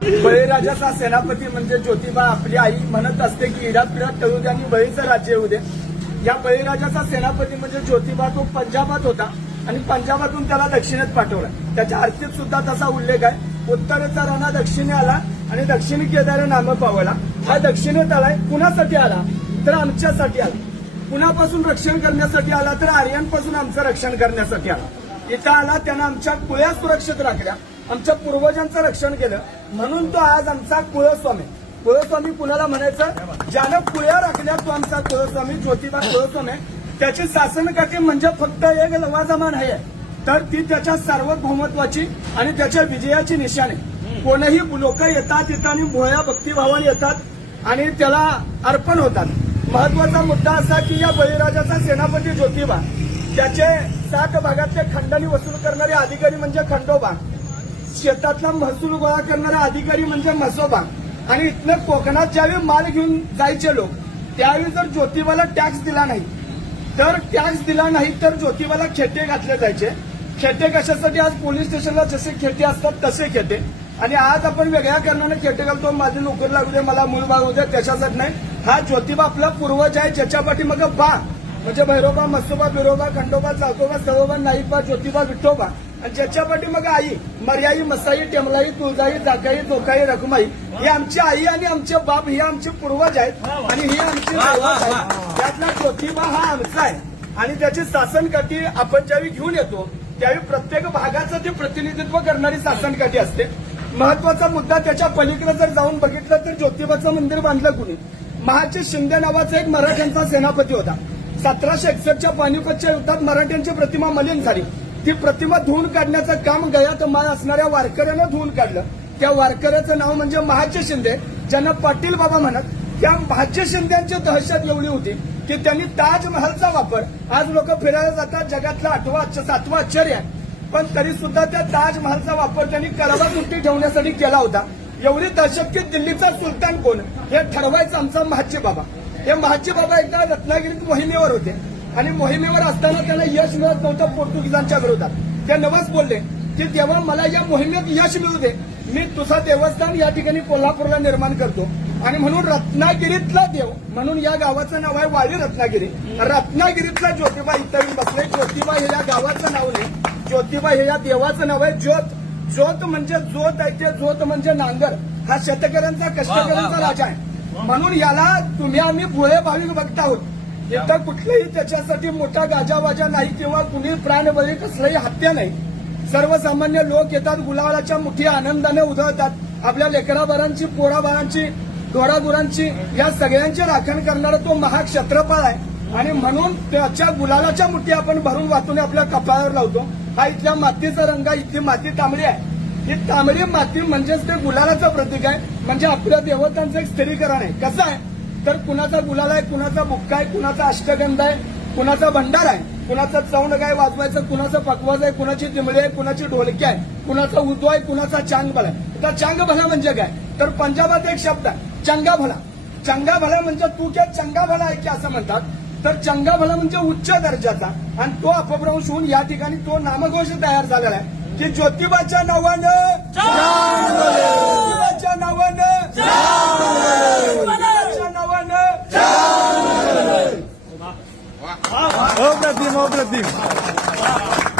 बळीराजाचा सेनापती म्हणजे ज्योतिबा आपली आई म्हणत असते की इडापिडात तळू द्या आणि बळीचं राज्य येऊ दे. या बळीराजाचा सेनापती म्हणजे ज्योतिबा तो पंजाबात होता आणि पंजाबातून त्याला दक्षिणेत पाठवला. त्याच्या आरतीत सुद्धा तसा उल्लेख आहे. उत्तरेचा राणा दक्षिणे आला आणि दक्षिणी केदार नाम पावला. हा दक्षिणेत आलाय कुणासाठी आला तर आमच्यासाठी आला. कुणापासून रक्षण करण्यासाठी आला तर आर्यांपासून आमचं रक्षण करण्यासाठी आला. इथं आला त्यानं आमच्या कुळ्या सुरक्षित राखल्या, आमच्या पूर्वजांचं रक्षण केलं म्हणून तो आज आमचा कुळस्वामी. कुळस्वामी कुणाला म्हणायचं? ज्यानं कुळ्या राखल्या तो आमचा कुळस्वामी. ज्योतिबा कुळस्वामी. त्याची शासनकाठी म्हणजे फक्त एक लवाजमान आहे तर ती त्याच्या सार्वभौमत्वाची आणि त्याच्या विजयाची निशाणी. कोणीही लोक येतात तिथं आणि भोळ्या भक्तिभावाने येतात आणि त्याला अर्पण होतात. महत्वाचा मुद्दा असा की या बळीराजाचा सेनापती ज्योतिबा त्याचे 7 भागातले खंडणी वसूल करणारे अधिकारी म्हणजे खंडोबा, शेतातला महसूल गोळा करणारा अधिकारी म्हणजे म्हसोबा आणि इथनं कोकणात ज्यावेळी माल घेऊन जायचे लोक त्यावेळी जर ज्योतिबाला टॅक्स दिला नाही तर ज्योतिबाला खेटे घातले जायचे. खेटे कशासाठी? आज पोलीस स्टेशनला जसे खेटे असतात तसे खेटे. आणि आज आपण वेगळ्या कारणाने खेटे घालतो, माझी नोकरी लागू दे, मला मूळ बाळ होऊ दे, त्याच्यासाठी नाही. हा ज्योतिबा आपला पूर्वज आहे ज्याच्या पाठी मग बा म्हणजे भैरोबा, मसोबा, बिरोबा, खंडोबा, चाकोबा, सळोबा, नाईकबा, ज्योतिबा, विठोबा आणि ज्याच्या पाठी मग आई, मर्याई, मसाई, टेमलाई, तुळजाई, जाकाई, जोकाई, रखमाई ही आमची आई आणि आमचे बाप हे आमचे पूर्वज आहेत आणि ही आमची दैवत आहे. त्यातला ज्योतिबा हा आमचा आहे आणि त्याची शासनकाठी आपण ज्यावेळी घेऊन येतो त्यावेळी प्रत्येक भागाचं ते प्रतिनिधित्व करणारी शासनकाठी असते. महत्वाचा मुद्दा त्याच्या पलीकडे जर जाऊन बघितलं तर ज्योतिबाचं मंदिर बांधलं कुणी? महाजी शिंदे नावाचा एक मराठ्यांचा सेनापती होता. 1761च्या पानिपतच्या युद्धात मराठ्यांची प्रतिमा मलिन झाली. ती प्रतिमा धुवून काढण्याचं काम गयात माळ असणाऱ्या वारकऱ्यानं धुवून काढलं. त्या वारकऱ्याचं नाव म्हणजे महाजी शिंदे, ज्यांना पाटील बाबा म्हणत. त्या महाजी शिंद्यांची दहशत एवढी होती की त्यांनी ताजमहलचा वापर, आज लोक फिरायला जातात जगातलं 7वं आश्चर्य आहे, पण तरी सुद्धा त्या ताजमहलचा वापर त्यांनी करावत उलटी ठेवण्यासाठी केला होता. एवढी दहशत की दिल्लीचा सुलतान कोण हे ठरवायचं आमचा महाजी बाबा. हे महाजी बाबा एकदा रत्नागिरीत मोहिमेवर होते आणि मोहिमेवर असताना त्यांना यश मिळत नव्हतं पोर्तुगीजांच्या विरोधात. ते नवस बोलले की तेव्हा मला या मोहिमेत यश मिळू दे, मी तुझा देवस्थान या ठिकाणी कोल्हापूरला निर्माण करतो. आणि म्हणून रत्नागिरीतला देव म्हणून या गावाचं नाव आहे वाडी रत्नागिरी. रत्नागिरीतला ज्योतिबा इथं येऊन बसले. ज्योतिबा हे या गावाचं नाव नाही, ज्योतिबा हे या देवाचं नाव आहे. ज्योत, ज्योत म्हणजे ज्योत आहे, ते ज्योत म्हणजे नांगर. हा शेतकऱ्यांचा कष्टकऱ्यांचा राजा आहे. म्हणून याला तुम्ही आम्ही भोळे भाविक बघत आहोत. इथं कुठलेही त्याच्यासाठी मोठा गाजावाजा नाही किंवा कुणी प्राणबळी कसलाही हत्या नाही. सर्वसामान्य लोक येतात, गुलालाच्या मुठी आनंदाने उधळतात. आपल्या लेकराबाळांची, पोराबाळांची, ढोरागुरांची या सगळ्यांची राखण करणारा तो महाक्षत्रपाळ आहे आणि म्हणून त्याच्या गुलालाच्या मुठी आपण भरून वाहतून आपल्या कपाळावर लावतो. हा इथल्या मातीचा रंग आहे. इथली माती तांबडी आहे. ही तांबडी माती म्हणजेच ते गुलालाचं प्रतीक आहे. म्हणजे आपल्या देवतांचं एक स्थिरीकरण आहे. कसं आहे तर कुणाचा गुलाल आहे, कुणाचा बुक्का आहे, कुणाचा अष्टगंध आहे, कुणाचा भंडार आहे, कुणाचा चौंड गाय वाजवायचं, कुणाचं पकवाज आहे, कुणाची दिमडी आहे, कुणाची ढोलकी आहे, कुणाचा उदो आहे, कुणाचा चांगभला आहे. तर चांगभला म्हणजे काय तर पंजाबात एक शब्द आहे चंगा भला. चंगा भला म्हणजे तू क्या चंगा भला आहे की असं म्हणतात. तर चंगा भला म्हणजे उच्च दर्जाचा आणि तो अपभ्रंश होऊन या ठिकाणी तो नामघोष तयार झालेला आहे की ज्योतिबाच्या नावानं, ज्योतिबाच्या नावानं, ज्योतिबाच्या नावानं. अप्रतिम.